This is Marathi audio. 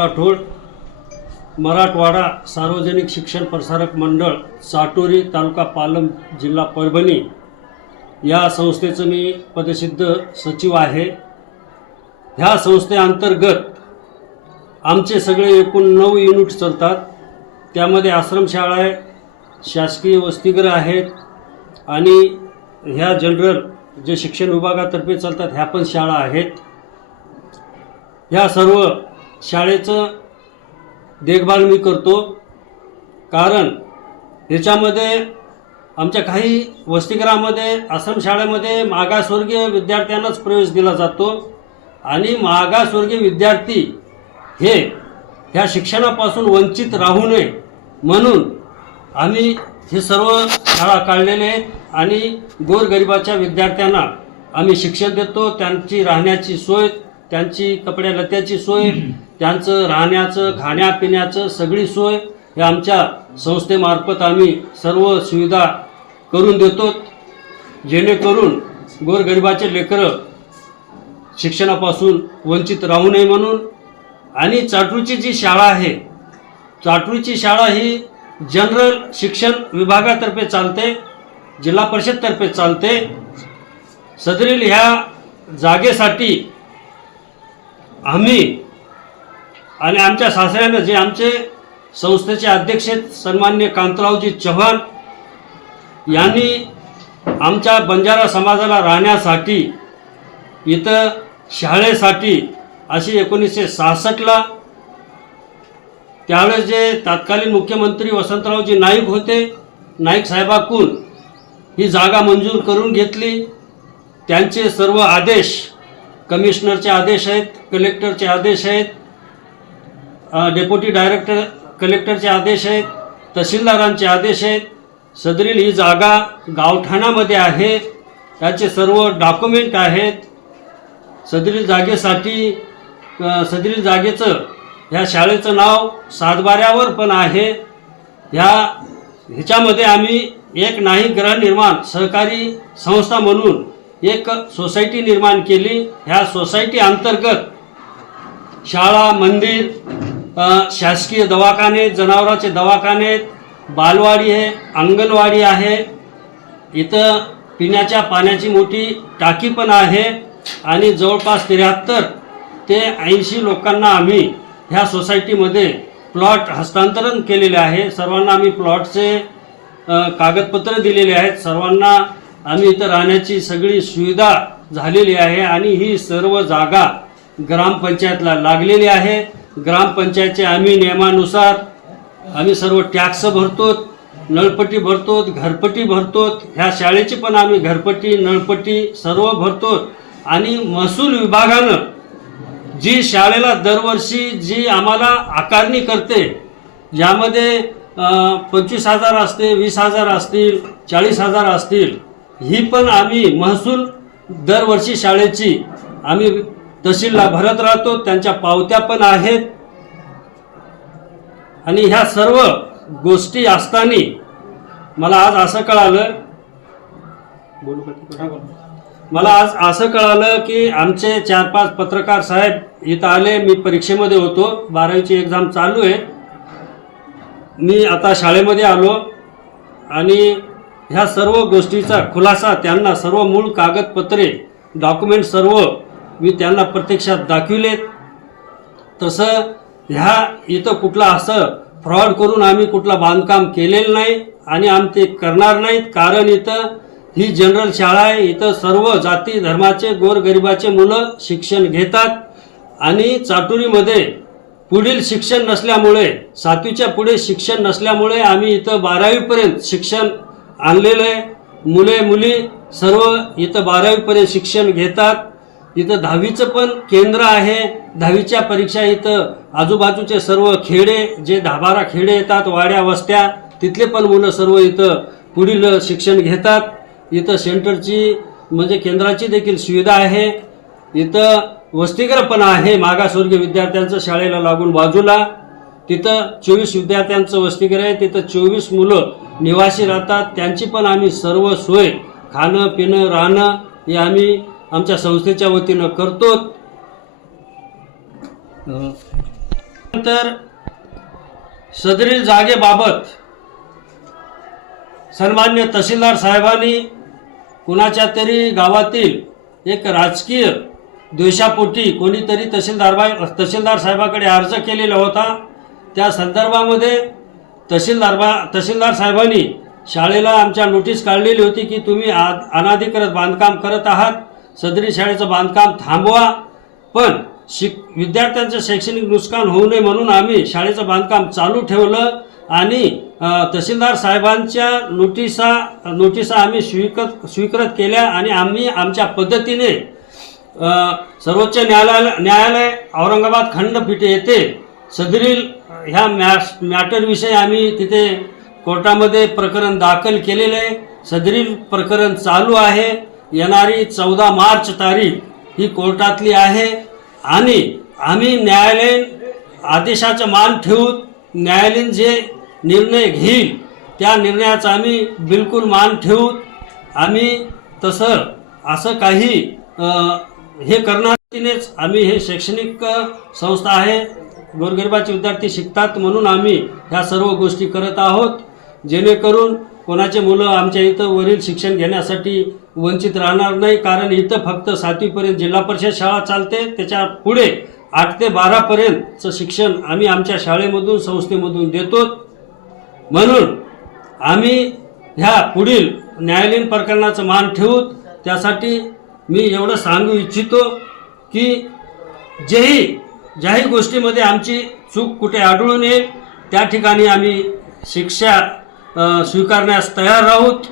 राठोड, मराठवाडा सार्वजनिक शिक्षण प्रसारक मंडळ, चाटोरी, तालुका पालम, जिल्हा परभणी या संस्थेचं मी पदसिद्ध सचिव आहे। ह्या संस्थेअंतर्गत आमचे सगळे एकूण 9 युनिट चालतात। त्यामध्ये आश्रमशाळा आहे, शासकीय वसतिगृह आहेत आणि ह्या जनरल जे शिक्षण विभागातर्फे चालतात ह्या पण शाळा आहेत। ह्या सर्व शाळेचं देखभाल मी करतो, कारण ह्याच्यामध्ये आमच्या काही वसतिगृहामध्ये आश्रमशाळेमध्ये मागासवर्गीय विद्यार्थ्यांनाच प्रवेश दिला जातो आणि मागासवर्गीय विद्यार्थी हे ह्या शिक्षणापासून वंचित राहू नये म्हणून आम्ही हे सर्व शाळा काढलेले आहेत आणि गोरगरिबाच्या विद्यार्थ्यांना आम्ही शिक्षण देतो। त्यांची राहण्याची सोय, त्यांची कपड्या लत्याची सोय, त्यांचं राहण्याचं खाण्यापिण्याचं सगळी सोय हे आमच्या संस्थेमार्फत आम्ही सर्व सुविधा करून देतो, जेणेकरून गोरगरिबाचे लेकरं शिक्षणापासून वंचित राहू नये म्हणून। आणि चाटूरची जी शाळा आहे, चाटूरची शाळा ही जनरल शिक्षण विभागातर्फे चालते, जिल्हा परिषदतर्फे चालते। सदरील ह्या जागेसाठी आम्ही आणि आमच्या सासऱ्यानं जे आमचे संस्थेचे अध्यक्ष सन्माननीय कांतरावजी चव्हाण यांनी आमच्या बंजारा समाजाला राहण्यासाठी इथं शाळेसाठी अशी 1966ला त्यावेळेस जे तत्कालीन मुख्यमंत्री वसंतरावजी नाईक होते, नाईक साहेबांकडून ही जागा मंजूर करून घेतली। त्यांचे सर्व आदेश, कमिशनरचे आदेश आहेत, कलेक्टरचे आदेश आहेत, डेप्युटी डायरेक्टर कलेक्टरचे आदेश आहेत, तहसीलदारांचे आदेश आहेत। सदरील ही जागा गावठाणामध्ये आहे, त्याचे सर्व डॉक्युमेंट आहेत। सदरील जागेचं ह्या शाळेचं नाव सातबाऱ्यावर पण आहे। ह्याच्यामध्ये आम्ही एक नाही गृहनिर्माण सहकारी संस्था म्हणून एक सोसायटी निर्माण केली। ह्या सोसायटी अंतर्गत शाळा, मंदिर, शासकीय दवाखाने, जनावरांचे दवाखाने, बालवाडी आहे, अंगणवाडी आहे, इथं पिण्याच्या पाण्याची मोठी टाकी पण आहे आणि जवळपास 73 ते 80 लोकांना आम्ही ह्या सोसायटीमध्ये प्लॉट हस्तांतरण केलेले आहे। सर्वांना आम्ही प्लॉटचे कागदपत्र दिलेले आहेत, सर्वांना आम्ही इथं राहण्याची सगळी सुविधा झालेली आहे आणि ही सर्व जागा ग्रामपंचायतला लागलेली आहे। ग्रामपंचायतचे आम्ही नियमानुसार आम्ही सर्व टॅक्स भरतो, नळपट्टी भरतो, घरपट्टी भरतो। ह्या शाळेची पण आम्ही घरपट्टी, नळपट्टी सर्व भरतो आणि महसूल विभागानं जी शाळेला दरवर्षी जी आम्हाला आकारणी करते, ज्यामध्ये 25,000 असते, 20,000 असतील, 40,000 असतील, ही पण आम्ही महसूल दरवर्षी शाळेची आम्ही तहसीलला भरत राहतो। त्यांच्या पावत्या पण आहेत आणि ह्या सर्व गोष्टी असताना मला आज असं कळालं की आमचे 4-5 पत्रकार साहेब इथं आले। मी परीक्षेमध्ये होतो, 12वीची एक्झाम चालू आहे, मी आता शाळेमध्ये आलो आणि ह्या सर्व गोष्टीचा खुलासा त्यांना सर्व मूळ कागदपत्रे, डॉक्युमेंट सर्व मी त्यांना प्रत्यक्षात दाखविलेत। तसं ह्या इथं कुठला असं फ्रॉड करून आम्ही कुठला बांधकाम केलेलं नाही आणि आम्ही ते करणार नाहीत, कारण इथं ही जनरल शाळा आहे। इथं सर्व जाती धर्माचे गोरगरिबाचे मुलं शिक्षण घेतात आणि चाटुरीमध्ये पुढील शिक्षण नसल्यामुळे, 7वीच्या पुढे शिक्षण नसल्यामुळे आम्ही इथं 12वीपर्यंत शिक्षण आणलेलं आहे। मुले मुली सर्व इथं 12वीपर्यंत शिक्षण घेतात। इथं 10वीचं पण केंद्र आहे। 10वीच्या परीक्षा इथं आजूबाजूचे सर्व खेडे, जे 10-12 खेडे येतात, वाड्या वस्त्या, तिथले पण मुलं सर्व इथं पुढील शिक्षण घेतात। इथं सेंटरची म्हणजे केंद्राची देखील सुविधा आहे। इथं वसतिगृह पण आहे मागासवर्गीय विद्यार्थ्यांचं शाळेला लागून बाजूला। तिथं 24 विद्यार्थ्यांचं वसतिगृह आहे, तिथं 24 मुलं निवासी राहतात। त्यांची पण आम्ही सर्व सोय, खाणं पिणं राहणं हे आम्ही आमच्या संस्थेच्या वतीनं करतो। नंतर सदरील जागेबाबत सन्मान्य तहसीलदार साहेबांनी कुणाच्या तरी गावातील एक राजकीय द्वेषापोटी कोणीतरी तहसीलदार साहेबाकडे अर्ज केलेला होता। त्या संदर्भामध्ये तहसीलदार साहेबांनी शाळेला आमच्या नोटीस काढलेली होती की तुम्ही अनाधिकृत बांधकाम करत आहात, सदरी शाळेचं बांधकाम थांबवा। पण विद्यार्थ्यांचं शैक्षणिक नुकसान होऊ नये म्हणून आम्ही शाळेचं बांधकाम चालू ठेवलं आणि तहसीलदार साहेबांच्या नोटिसा आम्ही स्वीकृत केल्या आणि आम्ही आमच्या पद्धतीने सर्वोच्च न्यायालय औरंगाबाद खंडपीठ येथे सदरील ह्या मॅटरविषयी आम्ही तिथे कोर्टामध्ये प्रकरण दाखल केलेले आहे। सदरील प्रकरण चालू आहे। येणारी 14 मार्च तारीख ही कोर्टातली आहे आणि आम्ही न्यायालयीन आदेशाचा मान ठेवून न्यायालयीन जे निर्णय घेईल त्या निर्णयाचा आम्ही बिलकुल मान ठेवून आम्ही असं काही हे करण्यानेच आम्ही हे शैक्षणिक संस्था आहे, गोरगरिबाचे विद्यार्थी शिकतात म्हणून आम्ही ह्या सर्व गोष्टी करत आहोत, जेणेकरून कोणाचे मुलं आमच्या इथं वरील शिक्षण घेण्यासाठी वंचित राहणार नाही। कारण इथं फक्त 7वी पर्यंत जिल्हा परिषद शाळा चालते, त्याच्या पुढे 8 ते 12 पर्यंतचं शिक्षण आम्ही आमच्या शाळेमधून संस्थेमधून देतो। म्हणून आम्ही ह्या पुढील न्यायालयीन प्रकरणाचं मान ठेवूत। त्यासाठी मी एवढं सांगू इच्छितो की ज्याही गोष्टीमध्ये आमची चूक कुठे आढळून येईल त्या ठिकाणी आम्ही शिक्षा स्वीकारण्यास तयार आहोत।